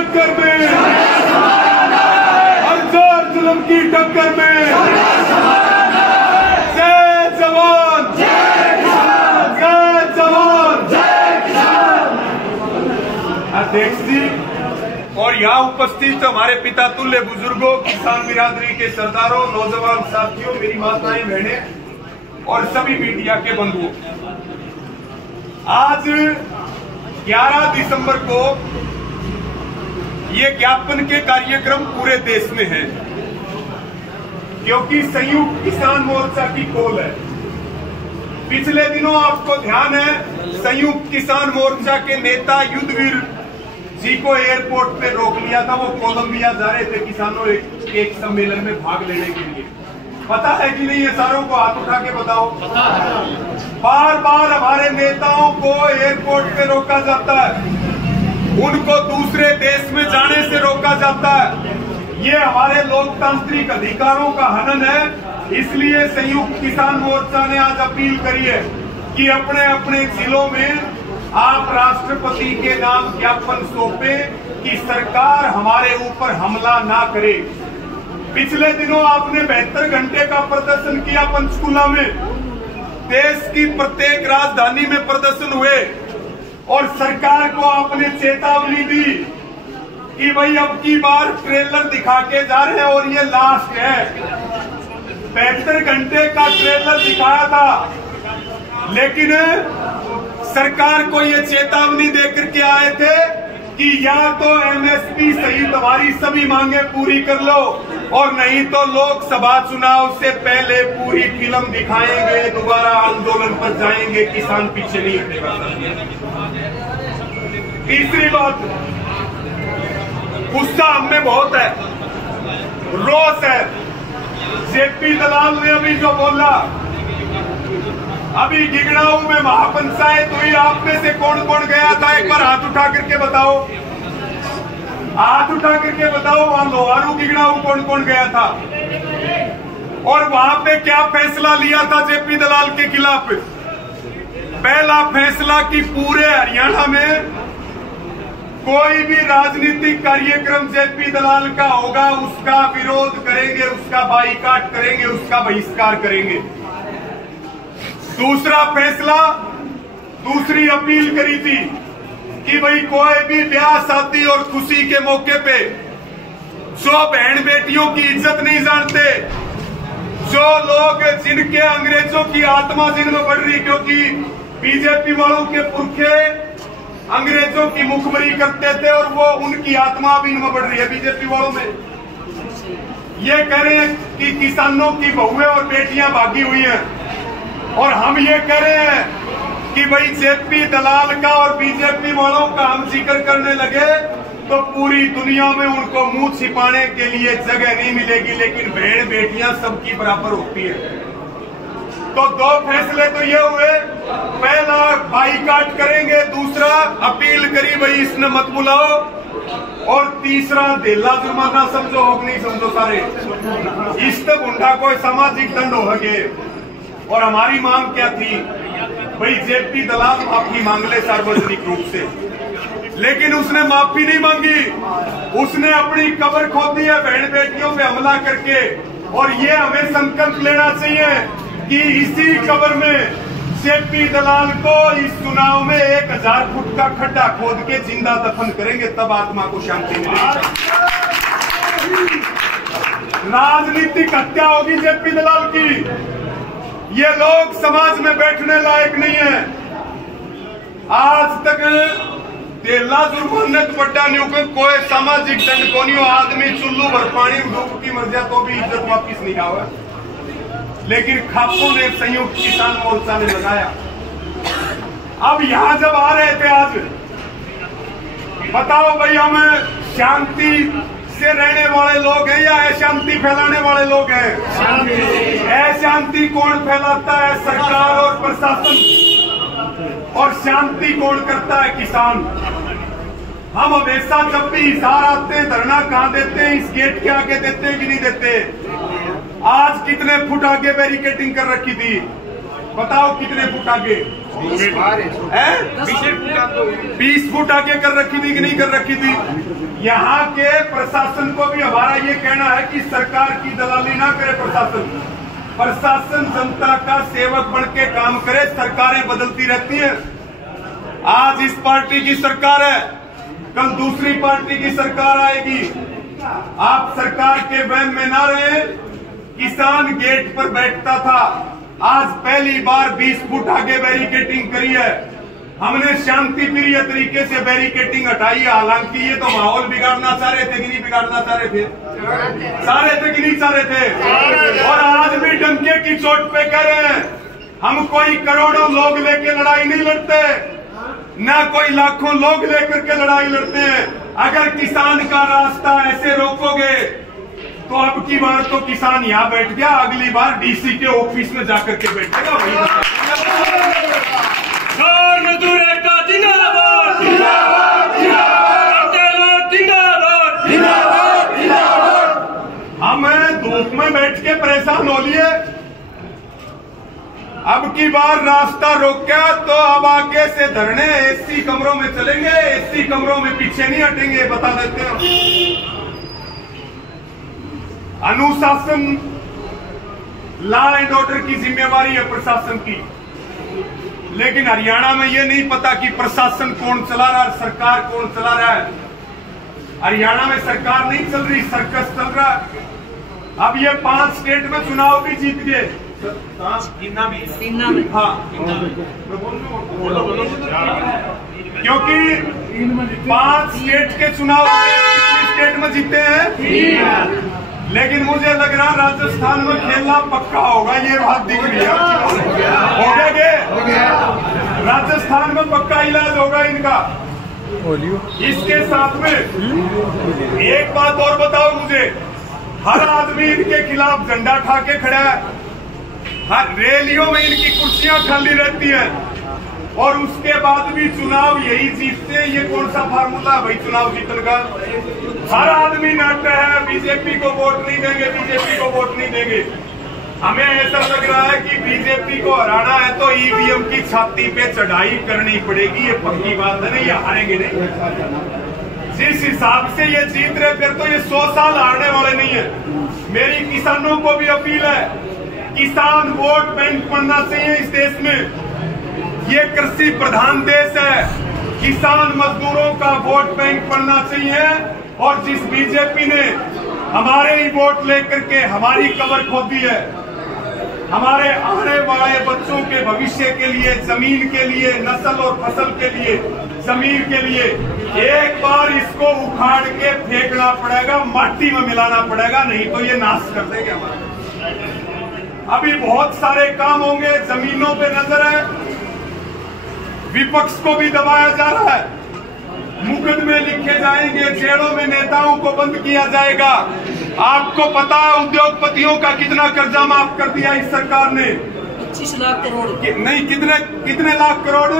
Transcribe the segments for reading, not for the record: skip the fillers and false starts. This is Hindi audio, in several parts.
टक्कर में, हजार जुल्म की टक्कर में जय जवान, जय जवान, अध्यक्ष जी और यहाँ उपस्थित हमारे पिता तुल्य बुजुर्गों, किसान बिरादरी के सरदारों, नौजवान साथियों, मेरी माताएं बहनें और सभी मीडिया के बंधुओं, आज 11 दिसंबर को ये ज्ञापन के कार्यक्रम पूरे देश में है, क्योंकि संयुक्त किसान मोर्चा की कॉल है। पिछले दिनों आपको ध्यान है, संयुक्त किसान मोर्चा के नेता युद्धवीर जी को एयरपोर्ट पे रोक लिया था। वो कोलंबिया जा रहे थे किसानों एक सम्मेलन में भाग लेने के लिए। पता है कि नहीं? ये सारों को हाथ उठा के बताओ। बार बार हमारे नेताओं को एयरपोर्ट पे रोका जाता है, उनको दूसरे देश में जाने से रोका जाता है। ये हमारे लोकतांत्रिक अधिकारों का हनन है। इसलिए संयुक्त किसान मोर्चा ने आज अपील करी है कि अपने अपने जिलों में आप राष्ट्रपति के नाम ज्ञापन सौंपे कि सरकार हमारे ऊपर हमला ना करे। पिछले दिनों आपने 72 घंटे का प्रदर्शन किया पंचकुला में। देश की प्रत्येक राजधानी में प्रदर्शन हुए और सरकार को आपने चेतावनी दी कि भाई अब की बार ट्रेलर दिखा के जा रहे हैं और ये लास्ट है। 72 घंटे का ट्रेलर दिखाया था, लेकिन सरकार को ये चेतावनी देकर के आए थे कि या तो एमएसपी सहित हमारी सभी मांगे पूरी कर लो और नहीं तो लोकसभा चुनाव से पहले पूरी फिल्म दिखाएंगे, दोबारा आंदोलन पर जाएंगे, किसान पीछे नहीं हटेगा। तीसरी बात, गुस्सा हम में बहुत है, रोष है। जेपी दलाल ने अभी जो बोला, अभी गिगड़ाऊ में महापंचायत हुई, आप में से कौन कौन गया था? एक बार हाथ उठा करके बताओ, हाथ उठा करके बताओ। वहां लोहारू गिगड़ाऊ कौन कौन गया था और वहां पे क्या फैसला लिया था जेपी दलाल के खिलाफ? पहला फैसला कि पूरे हरियाणा में कोई भी राजनीतिक कार्यक्रम जेपी दलाल का होगा उसका विरोध करेंगे, उसका बाईकाट करेंगे, उसका बहिष्कार करेंगे। दूसरा फैसला, दूसरी अपील करी थी कि भाई कोई भी ब्याह शादी और खुशी के मौके पे जो बहन बेटियों की इज्जत नहीं जानते, जो लोग जिनके अंग्रेजों की आत्मा जिनमें बढ़ रही, क्योंकि बीजेपी वालों के पुरखे अंग्रेजों की मुखबरी करते थे और वो उनकी आत्मा भी इनमें बढ़ रही है बीजेपी वालों में। ये कह रहे हैं कि किसानों की बहुएं और बेटियां भागी हुई हैं और हम ये कह रहे हैं कि भाई जेपी दलाल का और बीजेपी वालों का हम जिक्र करने लगे तो पूरी दुनिया में उनको मुंह छिपाने के लिए जगह नहीं मिलेगी, लेकिन बहन बेटियां सबकी बराबर होती है। तो दो फैसले तो ये हुए, पहला बाईकाट करेंगे, दूसरा अपील करी भाई इसने मत बुलाओ, और तीसरा देला जुर्माना समझो हो नहीं समझो सारे इस तक गुंडा कोई सामाजिक दंड हो गए। और हमारी मांग क्या थी? भाई जेपी दलाल माफी मांग ले सार्वजनिक रूप से, लेकिन उसने माफी नहीं मांगी, उसने अपनी कब्र खोदी है बहन बेटियों पे हमला करके। और ये हमें संकल्प लेना चाहिए कि इसी कब्र में जेपी दलाल को इस चुनाव में 1000 फुट का खड्डा खोद के जिंदा दफन करेंगे, तब आत्मा को शांति मिलेगी। राजनीतिक हत्या होगी जेपी दलाल की। ये लोग समाज में बैठने लायक नहीं है। आज तक तेला जुर्माने बड्डा नहीं होकर कोई सामाजिक दंड को नहीं हो। आदमी चुल्लू भर पानी डूब की मर जाए तो भी इज्जत वापिस नहीं आवा, लेकिन खापों ने संयुक्त किसान मोर्चा ने लगाया। अब यहाँ जब आ रहे थे आज, बताओ भाई हम शांति से रहने वाले लोग हैं या अशांति फैलाने वाले लोग हैं? अशांति कौन फैलाता है? सरकार और प्रशासन। और शांति कौन करता है? किसान। हम हमेशा जब भी हिसार आते हैं, धरना कहाँ देते हैं? इस गेट के आगे देते हैं कि नहीं देते? आज कितने फुट आगे बैरिकेडिंग कर रखी थी? बताओ कितने फुट आगे? 20 फुट आगे कर रखी थी कि नहीं कर रखी थी? यहाँ के प्रशासन को भी हमारा ये कहना है कि सरकार की दलाली ना करे। प्रशासन जनता का सेवक बन के काम करे। सरकारें बदलती रहती हैं। आज इस पार्टी की सरकार है, कल दूसरी पार्टी की सरकार आएगी। आप सरकार के वहम में ना रहे। किसान गेट पर बैठता था, आज पहली बार 20 फुट आगे बैरिकेटिंग करी है। हमने शांति प्रिय तरीके से बैरिकेटिंग हटाई है। हालांकि ये तो माहौल बिगाड़ना चाह रहे थे कि नहीं बिगाड़ना चाह रहे थे? चाह रहे थे कि नहीं चाह रहे थे? और आज भी डंके की चोट पे कह रहे हैं हम कोई करोड़ों लोग लेके लड़ाई नहीं लड़ते, न कोई लाखों लोग लेकर के लड़ाई लड़ते हैं। अगर किसान का रास्ता ऐसे रोकोगे तो अब की बार तो किसान यहाँ बैठ गया, अगली बार डीसी के ऑफिस में जाकर के बैठेगा। मजदूर एकता जिंदाबाद, हम धूप में बैठ के परेशान हो लिए। अब की बार रास्ता रोका तो अब आगे से धरने एसी कमरों में चलेंगे, एसी कमरों में पीछे नहीं हटेंगे, बता देते हैं। अनुशासन, लॉ एंड ऑर्डर की जिम्मेवारी है प्रशासन की, लेकिन हरियाणा में ये नहीं पता कि प्रशासन कौन चला रहा है, सरकार कौन चला रहा है। हरियाणा में सरकार नहीं चल रही, सर्कस चल रहा है। अब ये 5 स्टेट में चुनाव भी जीत गए। हाँ, क्योंकि 5 स्टेट के चुनाव कितने स्टेट में जीते हैं? लेकिन मुझे लग रहा राजस्थान में खेलना पक्का होगा, ये बात दिख रही है। हो गया राजस्थान में पक्का इलाज होगा इनका। इसके साथ में एक बात और बताओ मुझे, हर आदमी इनके खिलाफ झंडा खा के खड़ा है, हर रैलियों में इनकी कुर्सियां खाली रहती हैं, और उसके बाद भी चुनाव यही जीतते हैं। ये कौन सा फार्मूला है भाई चुनाव जीतने का? हर आदमी नाटक है, बीजेपी को वोट नहीं देंगे, बीजेपी को वोट नहीं देंगे। हमें ऐसा लग रहा है कि बीजेपी को हराना है तो ईवीएम की छाती पे चढ़ाई करनी पड़ेगी। ये पक्की बात है, नहीं ये हारेंगे नहीं। जिस हिसाब से ये जीत रहे फिर तो ये 100 साल हारने वाले नहीं है। मेरी किसानों को भी अपील है, किसान वोट बैंक बनना चाहिए इस देश में। ये कृषि प्रधान देश है, किसान मजदूरों का वोट बैंक बनना चाहिए। और जिस बीजेपी ने हमारे ही वोट लेकर के हमारी कबर खोदी है, हमारे आने वाले बच्चों के भविष्य के लिए, जमीन के लिए, नस्ल और फसल के लिए, जमीन के लिए, एक बार इसको उखाड़ के फेंकना पड़ेगा, माटी में मिलाना पड़ेगा, नहीं तो ये नाश कर देंगे हमारा। अभी बहुत सारे काम होंगे, जमीनों पे नजर है, विपक्ष को भी दबाया जा रहा है, मुकदमे लिखे जाएंगे, जेलों में नेताओं को बंद किया जाएगा। आपको पता है उद्योगपतियों का कितना कर्जा माफ कर दिया इस सरकार ने? 25 लाख करोड़ नहीं, कितने लाख करोड़?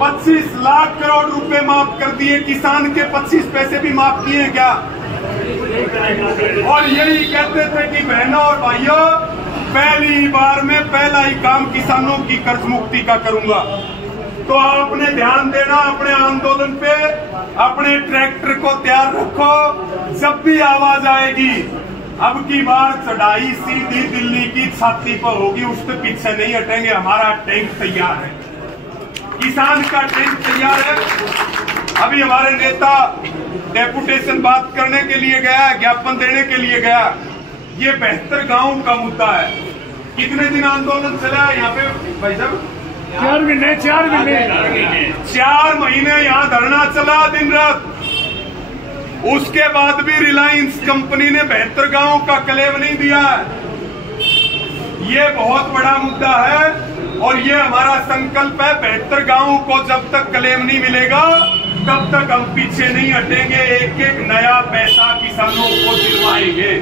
25 लाख करोड़ रुपए माफ कर दिए। किसान के 25 पैसे भी माफ किए क्या? और यही कहते थे कि बहनों और भाइयों, पहली बार में पहला ही काम किसानों की कर्ज मुक्ति का करूंगा। तो आपने ध्यान देना अपने आंदोलन पे, अपने ट्रैक्टर को तैयार रखो। जब भी आवाज आएगी, अब की बार चढ़ाई सीधी दिल्ली की छाती पर होगी, उसके पीछे नहीं हटेंगे। हमारा टैंक तैयार है, किसान का टैंक तैयार है। अभी हमारे नेता डेपुटेशन बात करने के लिए गया, ज्ञापन देने के लिए गया। ये 72 गांव का मुद्दा है। कितने दिन आंदोलन चला है यहाँ पे भाई साहब? 4 महीने 4 महीने यहाँ धरना चला दिन रात। उसके बाद भी रिलायंस कंपनी ने 72 गांव का क्लेम नहीं दिया है। ये बहुत बड़ा मुद्दा है और ये हमारा संकल्प है। 72 गांव को जब तक क्लेम नहीं मिलेगा तब तक हम पीछे नहीं हटेंगे। एक एक नया पैसा किसानों को दिलवाएंगे।